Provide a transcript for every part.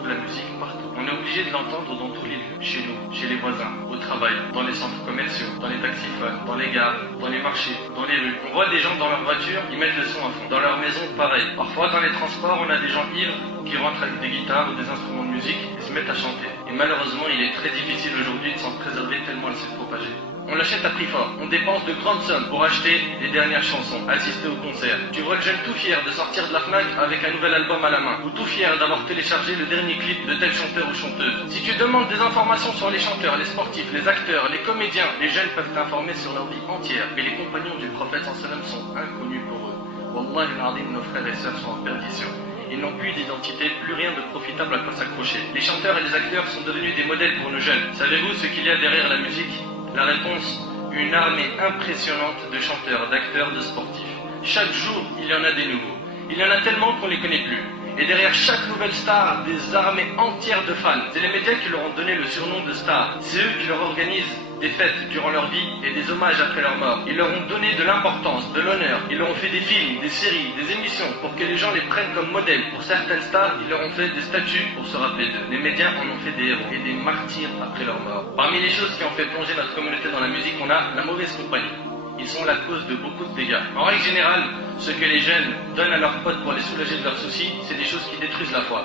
trouve la musique partout. On est obligé de l'entendre dans tous les lieux, chez nous, chez les voisins, au travail, dans les centres commerciaux, dans les taxiphones, dans les gares, dans les marchés, dans les rues. On voit des gens dans leur voiture, ils mettent le son à fond. Dans leur maison, pareil. Parfois, dans les transports, on a des gens ivres qui rentrent avec des guitares ou des instruments de musique et se mettent à chanter. Et malheureusement, il est très difficile aujourd'hui de s'en préserver tellement elle s'est propagée. On l'achète à prix fort, on dépense de grandes sommes pour acheter les dernières chansons, assister au concert. Tu vois le jeune tout fier de sortir de la FNAC avec un nouvel album à la main, ou tout fier d'avoir téléchargé le dernier clip de tel chanteur ou chanteuse. Si tu demandes des informations sur les chanteurs, les sportifs, les acteurs, les comédiens, les jeunes peuvent t'informer sur leur vie entière. Mais les compagnons du prophète sallam sont inconnus pour eux. Wallahi al-azim, nos frères et sœurs sont en perdition. Ils n'ont plus d'identité, plus rien de profitable à quoi s'accrocher. Les chanteurs et les acteurs sont devenus des modèles pour nos jeunes. Savez-vous ce qu'il y a derrière la musique? La réponse, une armée impressionnante de chanteurs, d'acteurs, de sportifs. Chaque jour, il y en a des nouveaux. Il y en a tellement qu'on ne les connaît plus. Et derrière chaque nouvelle star, des armées entières de fans. C'est les médias qui leur ont donné le surnom de star. C'est eux qui leur organisent des fêtes durant leur vie et des hommages après leur mort. Ils leur ont donné de l'importance, de l'honneur. Ils leur ont fait des films, des séries, des émissions pour que les gens les prennent comme modèle. Pour certaines stars, ils leur ont fait des statues pour se rappeler d'eux. Les médias en ont fait des héros et des martyrs après leur mort. Parmi les choses qui ont fait plonger notre communauté dans la musique, on a la mauvaise compagnie. Ils sont la cause de beaucoup de dégâts. En règle générale, ce que les jeunes donnent à leurs potes pour les soulager de leurs soucis, c'est des choses qui détruisent la foi.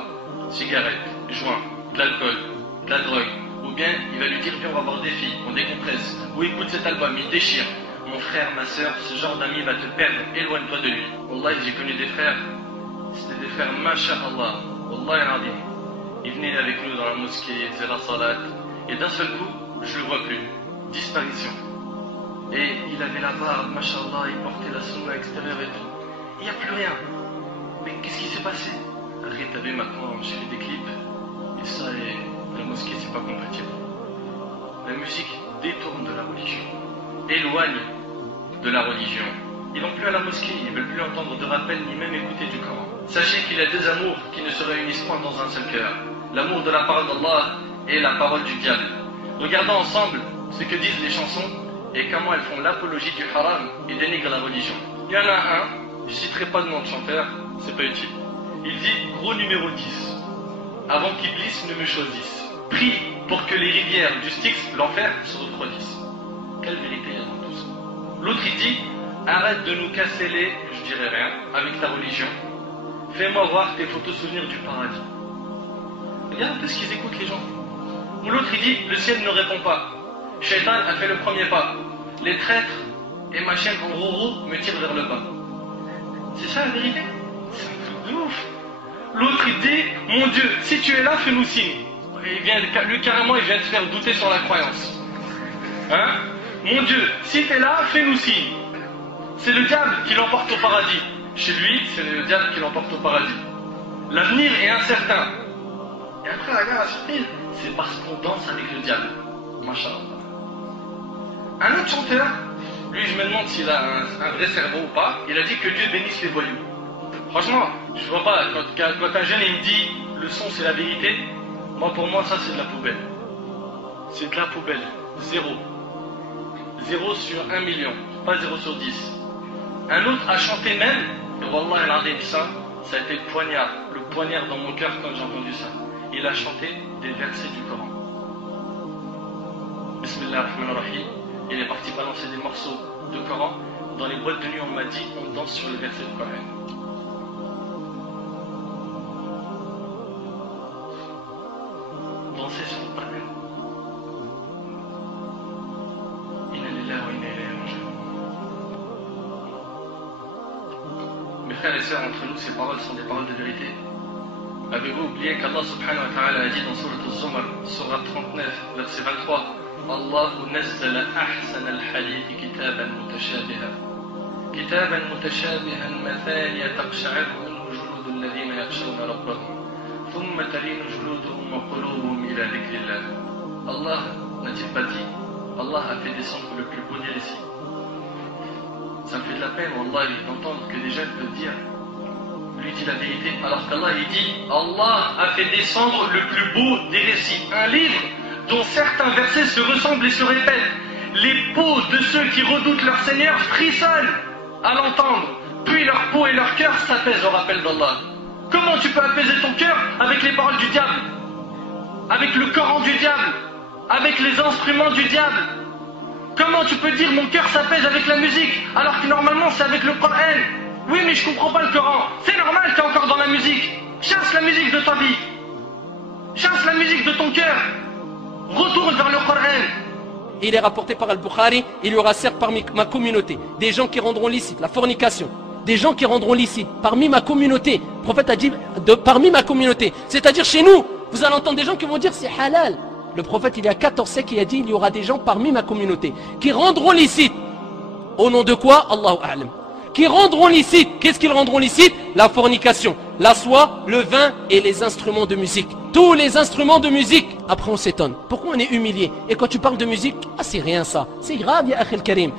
Cigarettes, joints, de l'alcool, de la drogue. Ou bien, il va lui dire, viens, on va voir des filles, on décompresse. Ou écoute cet album, il déchire. Mon frère, ma soeur, ce genre d'ami va te perdre, éloigne-toi de lui. Wallah, j'ai connu des frères, c'était des frères, masha'Allah, Wallah al-azim. Ils venaient avec nous dans la mosquée, ils faisaient la salat. Et d'un seul coup, je le vois plus. Disparition. Et il avait la barbe, mashallah, il portait la sunna extérieure et tout. Il n'y a plus rien. Mais qu'est-ce qui s'est passé? Après, t'as vu, maintenant, j'ai fait des clips. Et ça, et la mosquée, c'est pas compatible. La musique détourne de la religion. Éloigne de la religion. Ils vont plus à la mosquée, ils ne veulent plus entendre de rappel, ni même écouter du Coran. Sachez qu'il y a deux amours qui ne se réunissent point dans un seul cœur. L'amour de la parole d'Allah et la parole du diable. Regardons ensemble ce que disent les chansons et comment elles font l'apologie du haram et dénigrent la religion. Il y en a un, je ne citerai pas de nom de chanteur, c'est pas utile. Il dit, gros numéro 10, avant qu'Iblis ne me choisisse. Prie pour que les rivières du Styx, l'enfer, se refroidissent. Quelle vérité il y a dans tout ça? L'autre il dit, arrête de nous casser les, je dirais rien, avec ta religion. Fais-moi voir tes photos souvenirs du paradis. Regarde un peu ce qu'ils écoutent les gens. Ou l'autre il dit, le ciel ne répond pas. Shaitan a fait le premier pas. Les traîtres et ma chaîne en rouro me tirent vers le bas. C'est ça la vérité? C'est un truc de ouf. L'autre il dit, mon Dieu, si tu es là, fais-nous signe. Lui carrément il vient te faire douter sur la croyance. Hein? Mon Dieu, si tu es là, fais-nous signe. C'est le diable qui l'emporte au paradis. Chez lui, c'est le diable qui l'emporte au paradis. L'avenir est incertain. Et après, regarde la surprise, c'est parce qu'on danse avec le diable. Masha'Allah. Un autre chanteur, lui je me demande s'il a un vrai cerveau ou pas, il a dit que Dieu bénisse les voyous. Franchement, je vois pas, quand un jeune il me dit le son c'est la vérité, moi pour moi ça c'est de la poubelle. C'est de la poubelle. Zéro. 0 sur 1 million, pas 0 sur 10. Un autre a chanté même, et Wallah al-Azim, ça a été le poignard dans mon cœur quand j'ai entendu ça. Il a chanté des versets du Coran. Bismillah ar-Rahman ar-Rahim. Il est parti balancer des morceaux de Coran. Dans les boîtes de nuit, on m'a dit, on danse sur les versets du Coran. Danser sur le Coran. Mes frères et sœurs, entre nous, ces paroles sont des paroles de vérité. Avez-vous oublié qu'Allah subhanahu wa ta'ala a dit dans Surat al-Zumar, Surat 39, verset 23, Allahu nazzala ahsan al-hadith kitaban mutashabiha. Kitaban mutashabihan mathaniya taqsha'ir minhu juludu alladhina yakhshawna rabbahum. Thumma talinu juluduhum wa qulubuhum ila dhikrillah. Allah n'a-t-il pas dit, Allah a fait descendre le plus beau des récits. Ça me fait de la peine, Wallah, d'entendre que des jeunes peuvent dire, lui dit la vérité, alors qu'Allah il dit, Allah a fait descendre le plus beau des récits. Un livre dont certains versets se ressemblent et se répètent. Les peaux de ceux qui redoutent leur Seigneur frissonnent à l'entendre, puis leur peau et leur cœur s'apaisent au rappel d'Allah. Comment tu peux apaiser ton cœur avec les paroles du diable, avec le Coran du diable, avec les instruments du diable? Comment tu peux dire mon cœur s'apaise avec la musique, alors que normalement c'est avec le Coran? Oui, mais je comprends pas le Coran. C'est normal, t'es encore dans la musique. Chasse la musique de ta vie. Chasse la musique de ton cœur. Retourne vers le Coran. Il est rapporté par Al-Bukhari, il y aura certes parmi ma communauté des gens qui rendront licite la fornication, des gens qui rendront licite parmi ma communauté. Le prophète a dit parmi ma communauté, c'est-à-dire chez nous. Vous allez entendre des gens qui vont dire c'est halal. Le prophète, il y a 14 siècles, il a dit il y aura des gens parmi ma communauté qui rendront licite. Au nom de quoi? Allahu A'lam. Qui rendront licite. Qu'est-ce qu'ils rendront licite? La fornication, la soie, le vin et les instruments de musique. Tous les instruments de musique. Après on s'étonne. Pourquoi on est humilié? Et quand tu parles de musique, ah c'est rien ça. C'est grave, ya akhil karim.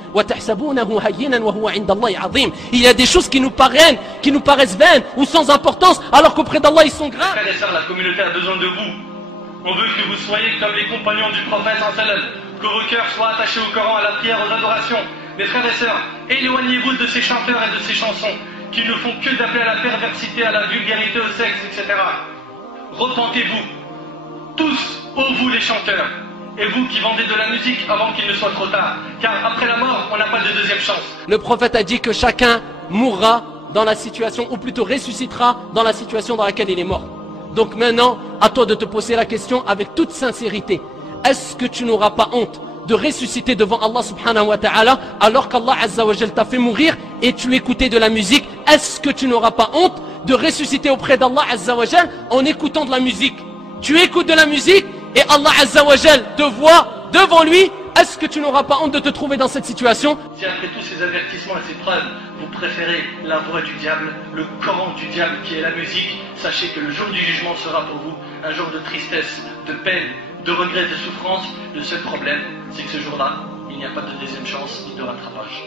Il y a des choses qui nous paraissent vaines ou sans importance, alors qu'auprès d'Allah ils sont graves. Frères et sœurs, la communauté a besoin de vous. On veut que vous soyez comme les compagnons du prophète sallam, que vos cœurs soient attachés au Coran, à la prière, aux adorations. Mes frères et sœurs, éloignez-vous de ces chanteurs et de ces chansons qui ne font que d'appeler à la perversité, à la vulgarité, au sexe, etc. Repentez-vous, tous, ô vous les chanteurs, et vous qui vendez de la musique avant qu'il ne soit trop tard, car après la mort, on n'a pas de deuxième chance. Le prophète a dit que chacun mourra dans la situation, ou plutôt ressuscitera dans la situation dans laquelle il est mort. Donc maintenant, à toi de te poser la question avec toute sincérité. Est-ce que tu n'auras pas honte de ressusciter devant Allah subhanahu wa ta'ala alors qu'Allah azza wa jal t'a fait mourir et tu écoutais de la musique? Est-ce que tu n'auras pas honte de ressusciter auprès d'Allah azza wa jal en écoutant de la musique? Tu écoutes de la musique et Allah azza wa jal te voit devant lui. Est-ce que tu n'auras pas honte de te trouver dans cette situation? Si après tous ces avertissements et ces preuves, vous préférez la voix du diable, le Coran du diable qui est la musique, sachez que le jour du jugement sera pour vous un jour de tristesse, de peine, de regret, de souffrance. Le seul problème, c'est que ce jour-là, il n'y a pas de deuxième chance ni de rattrapage.